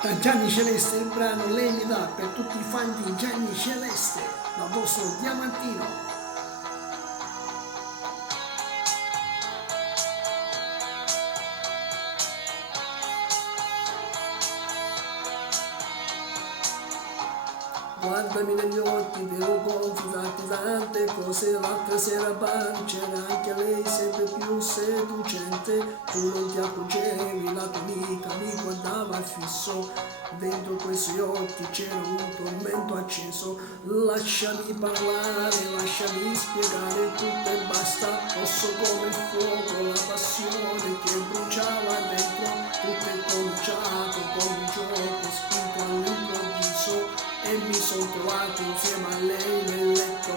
Da Gianni Celeste il brano Lei mi dà per tutti i fan di Gianni Celeste, dal vostro Diamantino. Guardami negli occhi, devo confidarti tante cose, l'altra sera c'era anche lei sempre più seducente, tu non ti accorgevi, la tua amica mi guardava fisso, dentro questi occhi c'era un tormento acceso, lasciami parlare, lasciami spiegare tutto e basta, rosso come il fuoco, la passione che bruciava dentro, tutto è cominciato con un gioco spinto all'improvviso, e mi sono trovato insieme a lei nel letto.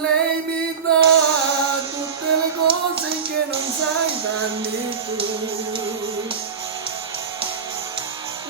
Lei mi dà tutte le cose che non sai darmi tu.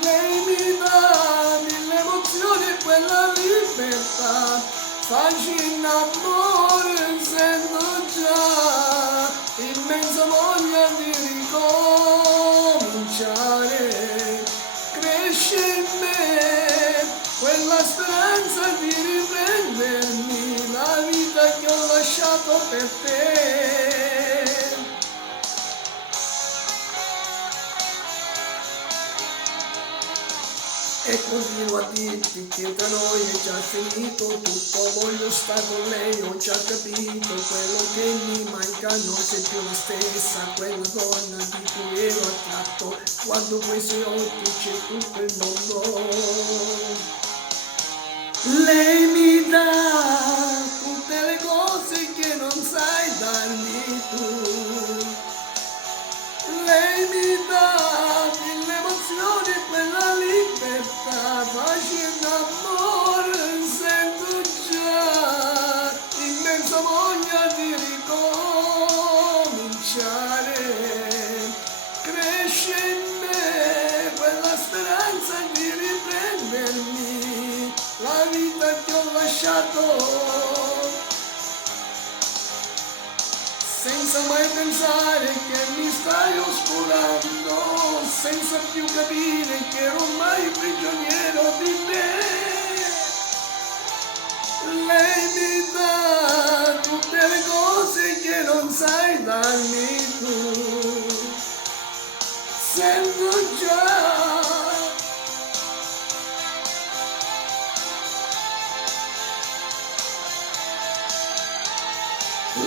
Lei mi dà mille emozioni e quella libertà. Facile amore sento già immensa voglia di ricominciare. Cresce in me quella speranza di riprendermi la vita che ho lasciato per te. E continuo a dirti che tra noi è già finito tutto, voglio stare con lei, ho già capito quello che mi manca, non sei più la stessa, quella donna di cui ero attratto, quando questi occhi c'è tutto il mondo. Lei mi dà tutte le cose che non sai darmi tu. Lei mi dà mille emozioni e quella libertà, facile amore sento già immensa voglia di ricominciare. Cresce in me quella speranza di riprendermi la vita che ho lasciato, senza mai pensare che mi stai oscurando, senza più capire che ero ormai prigioniero di te. Lei mi dà tutte le cose che non sai darmi tu. Sento già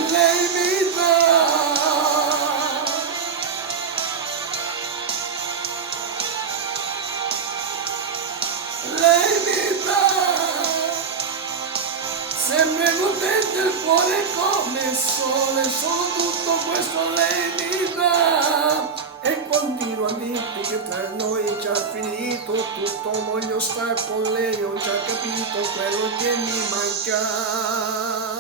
lei mi dà, lei mi dà, sempre contento il cuore come il sole, solo tutto questo lei mi dà. E continuo a dirti che tra noi è già finito tutto, voglio stare con lei, ho già capito quello che mi manca.